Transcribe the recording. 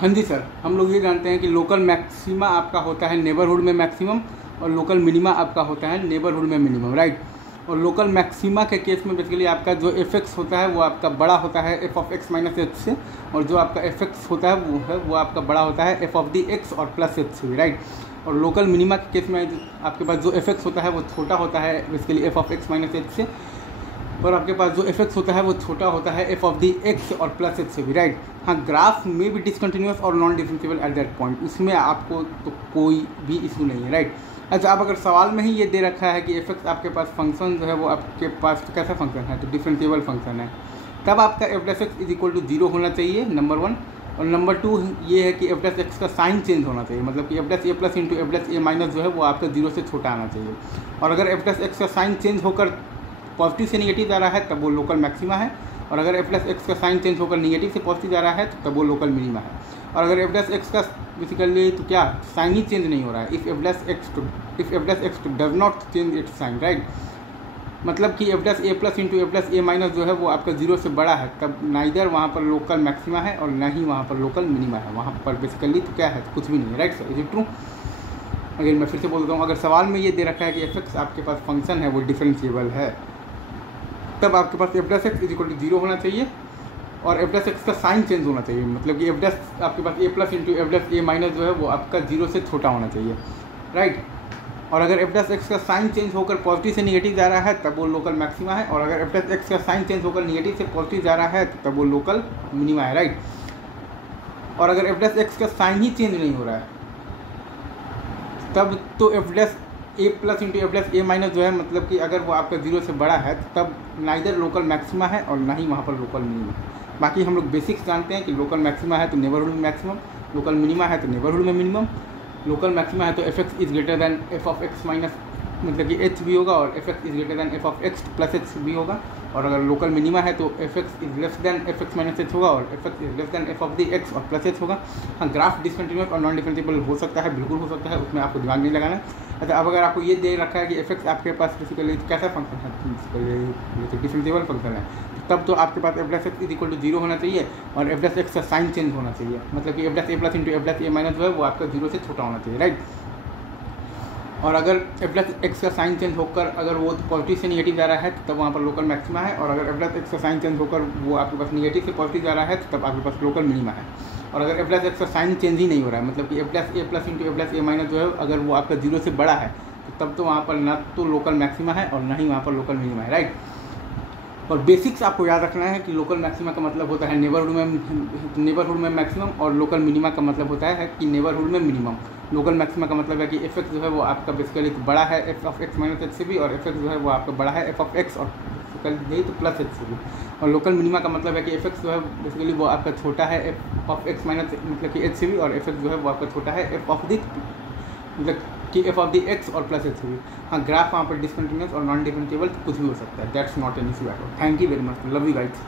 हाँ जी सर, हम लोग ये जानते हैं कि लोकल मैक्सिमा आपका होता है नेबरहुड में मैक्सिमम और लोकल मिनिमा आपका होता है नेबरहुड में मिनिमम, राइट। और लोकल मैक्सिमा के केस में बेसिकली आपका जो एफ एक्स होता है वो आपका बड़ा होता है F of x minus H से, और जो आपका एफ एक्स होता है वो आपका बड़ा होता है एफ ऑफ दी एक्स और प्लस एच से, राइट। और लोकल मिनिमा के केस में आपके पास जो एफ एक्स होता है वो छोटा होता है basically F of x minus H से, और आपके पास जो एफ एक्स होता है वो छोटा होता है एफ ऑफ दी एक्स और प्लस एच से भी, राइट। हाँ, ग्राफ में भी डिसकंटिन्यूस और non differentiable at that point, उसमें आपको तो कोई भी इशू नहीं है, राइट। अच्छा, अब अगर सवाल में ही ये दे रखा है कि एफ एक्स आपके पास फंक्शन जो है वो आपके पास कैसा फंक्शन है, तो डिफरेंशिएबल फंक्शन है, तब आपका F dash X is equal to 0 होना चाहिए, नंबर 1। और नंबर 2 ये है कि एफ डैश एक्स का साइन चेंज होना चाहिए, मतलब कि F dash A plus into F dash A minus जो है वो आपका 0 से छोटा आना चाहिए। और अगर एफ डैश एक्स का साइन चेंज होकर पॉजिटिव से निगेटिव जा रहा है तब वो लोकल मैक्सिमा है, और अगर एफ डैश एक्स का साइन चेंज होकर निगेटिव से पॉजिटिव जा रहा है तब वो लोकल मिनिमा है। और अगर एफ डैश एक्स का बेसिकली तो क्या साइन ही चेंज नहीं हो रहा है, if F dash X does not change its sign, right. मतलब कि F dash A plus into F dash A minus जो है वो आपका 0 से बड़ा है, तब नाइदर वहाँ पर लोकल मैक्सिमा है और ना ही वहाँ पर लोकल मिनिमा है, वहाँ पर बेसिकली तो क्या है, तो कुछ भी नहीं है, right sir, is it true. अगर मैं फिर से बोल देता हूँ, अगर सवाल में ये दे रखा है कि एफ एक्स आपके पास फंक्शन है वो डिफरेंशिएबल है, तब आपके पास F dash X is equal to 0 होना चाहिए और एफ डैश एक्स का साइन चेंज होना चाहिए, मतलब कि एफ डैश आपके पास A plus into F dash A minus जो है वो आपका 0 से छोटा होना चाहिए, राइट। और अगर एफ डैश एक्स का साइन चेंज होकर पॉजिटिव से निगेटिव जा रहा है तब वो लोकल मैक्सिमा है, और अगर एफ डैश एक्स का साइन चेंज होकर निगेटिव से पॉजिटिव जा रहा है तब वो लोकल मिनिमा है, राइट। और अगर एफ डैश एक्स का साइन ही चेंज नहीं हो रहा है तब तो F dash A plus into F dash A minus जो है, मतलब कि अगर वो आपका 0 से बड़ा है तब नाइदर लोकल मैक्सिमा है और ना ही वहाँ पर लोकल मिनिमा है। बाकी हम लोग बेसिक्स जानते हैं कि लोकल मैक्सिमा है तो नेबरहुड में मैक्सिमम, लोकल मिनिमा है तो नेबरहुड में मिनिमम, लोकल मैक्सिमा है तो F x is greater than F of x minus मतलब कि एच भी होगा, और F x is greater than F of x plus H भी होगा। और अगर लोकल मिनिमा है तो F x is less than F x minus H होगा, और F x is less than F of the x और प्लस एच होगा। हाँ, ग्राफ डिसकंटिन्यूस और नॉन डिफरेंशिएबल हो सकता है, बिल्कुल हो सकता है, उसमें आपको दिमाग नहीं लगाना। अच्छा, अब अगर आपको ये दे रखा है कि एफ एक्स आपके पास बेसिकली कैसा फंक्शन है, डिफरेंशिएबल फंक्शन है, तब तो आपके पास F dash X is equal to 0 होना चाहिए और एफ डैश एक्स का साइन चेंज होना चाहिए, मतलब कि F dash A plus into F dash A minus जो है वो आपका 0 से छोटा होना चाहिए, राइट। और अगर एफ डैश एक्स का साइन चेंज होकर अगर वो पॉजिटिव से निगेटिव जा रहा है तब वहाँ पर लोकल मैक्सिमा है, और अगर एफ डैश एक्स का साइन चेंज होकर वो आपके पास निगेटिव से पॉजिटिव जा रहा है तब आपके पास लोकल मिनिमा है। और अगर एफ डैश एक्स का साइन चेंज ही नहीं हो रहा है, मतलब कि F dash A plus into F dash A minus जो है अगर वो आपका 0 से बड़ा है तब तो वहाँ पर ना तो लोकल मैक्सिमा है और ना ही वहाँ पर लोकल मिनिमा है, राइट। और बेसिक्स आपको याद रखना है कि लोकल मैक्सिमा का मतलब होता है नेबरहुड में मैक्सिमम, और लोकल मिनिमा का मतलब होता है कि नेबरहुड में मिनिमम। लोकल मैक्सिमा का मतलब है कि एफ एक्स जो है वो आपका बेसिकली बड़ा है F of x minus H से भी, और एफ एक्स जो है वो आपका बड़ा है एफ ऑफ एक्स और यही तो प्लस एच से भी। और लोकल मिनिमा का मतलब है कि एफ एक्स जो है बेसिकली वो आपका छोटा है एफ ऑफ एक्स माइनस मतलब कि एच से भी, और एफ एक्स जो है वो आपका छोटा है एफ ऑफ दी मतलब कि एफ ऑफ दी एक्स और प्लस एच से भी। हाँ, ग्राफ वहाँ पर डिसकंटिन्यूस और नॉन डिफरेंशिएबल कुछ भी हो सकता है, that's not an issue at all. Thank you very much, love you guys.